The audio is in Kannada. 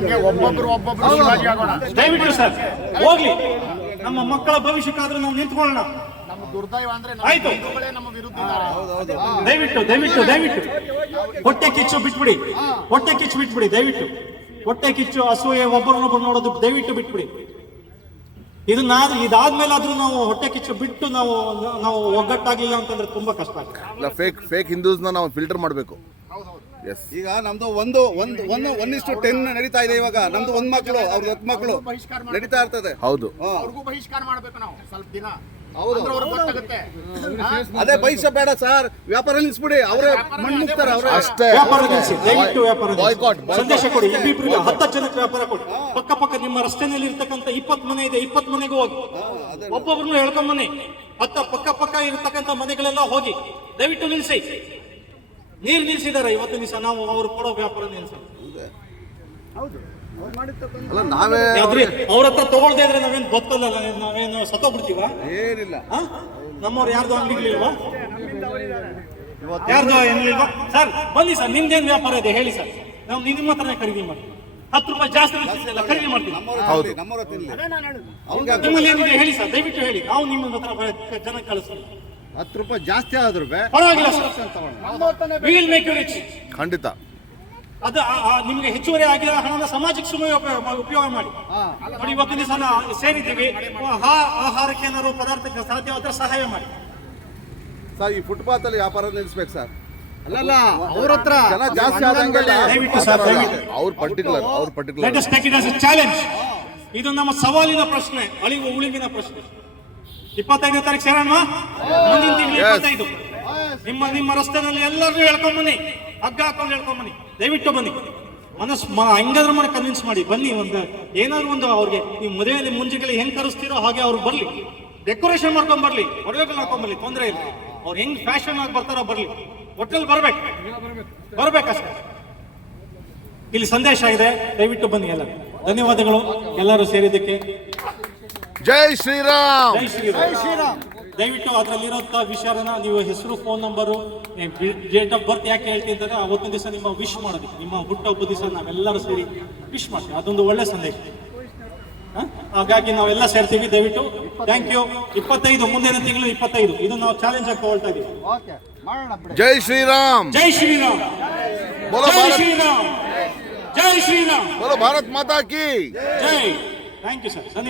ಒಬ್ಬೊಬ್ರು ಒಬ್ಬೊಬ್ರು ಶಿವಾಜಿ ಆಗೋಣ. ದಯವಿಟ್ಟು ಸರ್ ಹೋಗ್ಲಿ. ನಮ್ಮ ಮಕ್ಕಳ ಭವಿಷ್ಯಕ್ಕಾದ್ರೂ ನಾವು ನಿಂತ್ಕೊಳ್ಳೋಣ. ನಮ್ಮ ದುರ್ದೈವ ಅಂದ್ರೆ ಆಯ್ತು. ನಮ್ಮ ಹಿಂದೂಗಳೇ ನಮ್ಮ ವಿರುದ್ಧ ಇದ್ದಾರೆ. ದಯವಿಟ್ಟು ದಯವಿಟ್ಟು ದಯವಿಟ್ಟು. ಹೊಟ್ಟೆ ಕಿಚ್ಚು ಬಿಟ್ಬಿಡಿ. ಹೊಟ್ಟೆ ಕಿಚ್ಚು ಬಿಟ್ಬಿಡಿ ದಯವಿಟ್ಟು. ಹೊಟ್ಟೆ ಕಿಚ್ಚು ಅಸೂಯೆ ಒಬ್ಬರನ್ನೊಬ್ಬರು ನೋಡೋದು ದಯವಿಟ್ಟು ಬಿಟ್ಬಿಡಿ. ಇದನ್ನ ಇದಾದ್ಮೇಲೆ ಆದ್ರೂ ನಾವು ಹೊಟ್ಟೆ ಕಿಚ್ಚು ಬಿಟ್ಟು ನಾವು ನಾವು ಒಗ್ಗಟ್ಟಾಗಿಲ್ಲ ಅಂತಂದ್ರೆ ತುಂಬಾ ಕಷ್ಟ ಆಗುತ್ತೆ ಇಲ್ಲ ಫೇಕ್ ಫೇಕ್ ಹಿಂದೂಸ್ನ ನಾವು ಫಿಲ್ಟರ್ ಮಾಡಬೇಕು. ಎಸ್ ಈಗ ನಮ್ದು ಒಂದು ಒಂದು ಒಂದು ಒಂದಿಷ್ಟು ಇಷ್ಟು ಟೆನ್ ನಡೀತಾ ಇದೆ ಇವಾಗ. ನಮ್ದು ಒಂದ್ ಮಕ್ಕಳು ಅವ್ರದ್ದು ಹತ್ತು ಮಕ್ಕಳು ನಡೀತಾ ಇರ್ತದೆ. ಹೌದು. ಬಹಿಷ್ಕಾರ ಮಾಡಬೇಕು ನಾವು ಸ್ವಲ್ಪ ದಿನ. ಹೌದು. ಅಂದ್ರೆ ಗೊತ್ತಾಗುತ್ತೆ. ಅದೇ ಬೈಸ ಬೇಡ ಸರ್. ವ್ಯಾಪಾರ ನಿಲ್ಸ್ಬಿಡಿ. ಅವರೇ ಮಣ್ಣು ಮುಗ್ತಾರೆ ಅವರೇ. ಅಷ್ಟೇ. ವ್ಯಾಪಾರ ನಿಲ್ಲಿಸಿ ದಯವಿಟ್ಟು ವ್ಯಾಪಾರ ನಿಲ್ಲಿಸಿ. Boycott, boycott. ಸಂದೇಶ ಕೊಡಿ. ಇಬ್ಬಿಬ್ರಿಗೆ ಹತ್ತು ಜನಕ್ಕೆ ವ್ಯಾಪಾರ ಕೊಡಿ. ಪಕ್ಕ ಪಕ್ಕ ನಿಮ್ಮ ರಸ್ತೆನಲ್ಲಿ ಇರ್ತಕ್ಕಂಥ ಇಪ್ಪತ್ತು ಮನೆ ಇದೆ. ಇಪ್ಪತ್ ಮನೆಗೂ ಹೋಗಿ. ಒಬ್ಬೊಬ್ರನ್ನು ಹೇಳ್ಕೊಂಡ್ ಬನ್ನಿ. ಹತ್ತ ಪಕ್ಕ ಪಕ್ಕ ಇರ್ತಕ್ಕಂಥ ಮನೆಗಳೆಲ್ಲ ಹೋಗಿ. ದಯವಿಟ್ಟು ನಿಲ್ಲಿಸಿ ನೀರು ನಿಲ್ಸಿದಾರೆ ಇವತ್ತು ದಿವಸ ನಾವು ಅವ್ರು ಕೊಡೋ ವ್ಯಾಪಾರ ನಿಲ್ಸಿ. ಅಲ್ಲ ನಾವೇ ಅವ್ರ ಹತ್ರ ತಗೊಳ್ದೇ ಇದ್ರೆ ನಾವೇನ್ ಗೊತ್ತಲ್ಲ ನಾವೇನು ಸತ್ತೋಗ್ಬಿಡ್ತೀವ? ಏನಿಲ್ಲ. ಆ? ನಮ್ಮವ್ರು ಯಾರ್ದು ಅಂಗಡಿಗಳಿಲ್ವಾ? ಯಾರ್ದು ಏನಿಲ್ವಾ ಸರ್ ಬನ್ನಿ ಸರ್ ನಿಮ್ದೇನ್ ವ್ಯಾಪಾರ ಇದೆ? ಹೇಳಿ ಸರ್. ನಾವು ನಿಮ್ಮ ಹತ್ರನೇ ಖರೀದಿ ಮಾಡ್ತೀವಿ. ಹತ್ತು ರೂಪಾಯಿ ಜಾಸ್ತಿ ಖರೀದಿ ಮಾಡ್ತೀವಿ. ನಮ್ಮವ್ರ ಹೌದು. ನಿಮ್ಮಲ್ಲಿ ಏನಿದೆ? ಹೇಳಿ ಸರ್ ದಯವಿಟ್ಟು ಹೇಳಿ. ನಾವು ನಿಮ್ಮ ಹತ್ರ ಜನ ಕಳಿಸ್ತೀವಿ. ಹತ್ತು ರೂಪಾಯಿ ಜಾಸ್ತಿ ಆದ್ರೂ ಪರವಾಗಿಲ್ಲ ಸರ್. ಖಂಡಿತ. ಅದು ನಿಮ್ಗೆ ಹೆಚ್ಚುವರಿ ಆಗಿರೋ ಹಣನ ಸಮಾಜಕ್ಕೆ ಸುಮ್ಮನೆ ಉಪಯೋಗ ಉಪಯೋಗ ಮಾಡಿ. ನೋಡಿ ಇವತ್ತಿನ ದಿವಸ ನಾವು ಸೇರಿದ್ದೀವಿ. ಆಹಾ- ಆಹಾರಕ್ಕೆ ಏನಾದ್ರು ಪದಾರ್ಥಕ್ಕೆ ಸಾಧ್ಯವಾದ್ರೆ ಸಹಾಯ ಮಾಡಿ. ಸರ್ ಈ ಫುಟ್ಪಾತ್ ಅಲ್ಲಿ ವ್ಯಾಪಾರ ನಿಲ್ಲಿಸ್ಬೇಕು ಸರ್. ಅಲ್ಲಲ್ಲ ಅವ್ರ ಹತ್ರ ಜನ ಜಾಸ್ತಿ ಆದಂಗೆಲ್ಲ. ದಯವಿಟ್ಟು ಸರ್, ದಯವಿಟ್ಟು. ಅವ್ರ ಪರ್ಟಿಕ್ಯುಲರ್ ಅವ್ರ ಪರ್ಟಿಕ್ಯುಲರ್ ಚಾಲೆಂಜ್ ಇದು ನಮ್ಮ ಸವಾಲಿನ ಪ್ರಶ್ನೆ ಅಳಿವ ಉಳಿವಿನ ಪ್ರಶ್ನೆ. ಇಪ್ಪತ್ತೈದನೇ ತಾರೀಕು ಸೇರೋಣ ಮುಂದಿನ ತಿಂಗಳು. ಇಪ್ಪತ್ತೈದು. ನಿಮ್ಮ ನಿಮ್ಮ ರಸ್ತೆನಲ್ಲಿ ಎಲ್ಲರೂ ಹೇಳ್ಕೊಂಡ್ ಬನ್ನಿ. ಹಗ್ಗ ಹಾಕೊಂಡು ಹೇಳ್ಕೊಂಡ್ ಬನ್ನಿ. ದಯವಿಟ್ಟು ಬನ್ನಿ. ಮನಸ್ಸು ಮ- ಹೆಂಗಾದ್ರೂ ಮಾಡಿ ಕನ್ವಿನ್ಸ್ ಮಾಡಿ. ಬನ್ನಿ ಒಂದು ಏನಾದ್ರು ಒಂದು ಅವ್ರಿಗೆ ನೀವು ಮದುವೆಯಲ್ಲಿ ಮುಂಜಿಗೆ ಹೆಂಗ್ ಕರೆಸ್ತೀರೋ ಹಾಗೆ ಅವ್ರು ಬರ್ಲಿ. ಡೆಕೋರೇಷನ್ ಮಾಡ್ಕೊಂಡ್ ಬರ್ಲಿ. ಒಡವೆಗಳು ಹಾಕೊಂಡ್ ಬರ್ಲಿ. ತೊಂದರೆ ಇಲ್ಲ. ಅವ್ರು ಹೆಂಗ್ ಫ್ಯಾಷನ್ ಆಗಿ ಬರ್ತಾರೋ ಬರ್ಲಿ. ಒಟ್ಟಲ್ಲಿ ಬರ್ಬೇಕು. ಬರ್ಬೇಕಷ್ಟೇ ಇಲ್ಲಿ ಸಂದೇಶ ಇದೆ. ದಯವಿಟ್ಟು ಬನ್ನಿ ಎಲ್ಲ ಧನ್ಯವಾದಗಳು. ಎಲ್ಲರೂ ಸೇರಿದ್ದಕ್ಕೆ. ಜೈ ಶ್ರೀರಾಮ್. ಜೈ ಶ್ರೀರಾಮ್. ದಯವಿಟ್ಟು ಅದರಲ್ಲಿರೋಂಥ ವಿಚಾರನ ನೀವು ಹೆಸರು phone number date of birth ಯಾಕೆ ಹೇಳ್ತಿದ್ದಾರೆ ಅವತ್ತೊಂದು ಅವತ್ತಿನ ದಿವಸ ನಿಮ್ಮ ವಿಶ್ ಮಾಡೋದಕ್ಕೆ ನಿಮ್ಮ ಹುಟ್ಟುಹಬ್ಬದ ದಿವಸ ನಾವೆಲ್ಲರೂ ಸೇರಿ ವಿಶ್ ಮಾಡ್ತೀವಿ. ಅದೊಂದು ಒಳ್ಳೆ ಸಂದೇಶ. ಹ? ಹಾಗಾಗಿ ನಾವೆಲ್ಲ ಸೇರ್ತೀವಿ ದಯವಿಟ್ಟು. ಥ್ಯಾಂಕ್ ಯು ಇಪ್ಪತ್ತೈದು ಮುಂದಿನ ತಿಂಗಳು ಇಪ್ಪತ್ತೈದು. ಇದು ನಾವು ಚಾಲೆಂಜ್ ಆಗಿ ತಗೊಳ್ತಾ ಇದೀವಿ. ಜೈ ಶ್ರೀರಾಮ್. ಜೈ ಶ್ರೀರಾಮ್. ಬೋಲೋ ಜೈ ಭಾರತ್. ಶ್ರೀರಾಮ್. ಜೈ ಶ್ರೀರಾಮ್. ಬೋಲೋ ಭಾರತ್ ಮಾತಾ ಕಿ. ಜೈ. ಥ್ಯಾಂಕ್ ಯು ಸರ್ ಧನ್ಯವಾದ.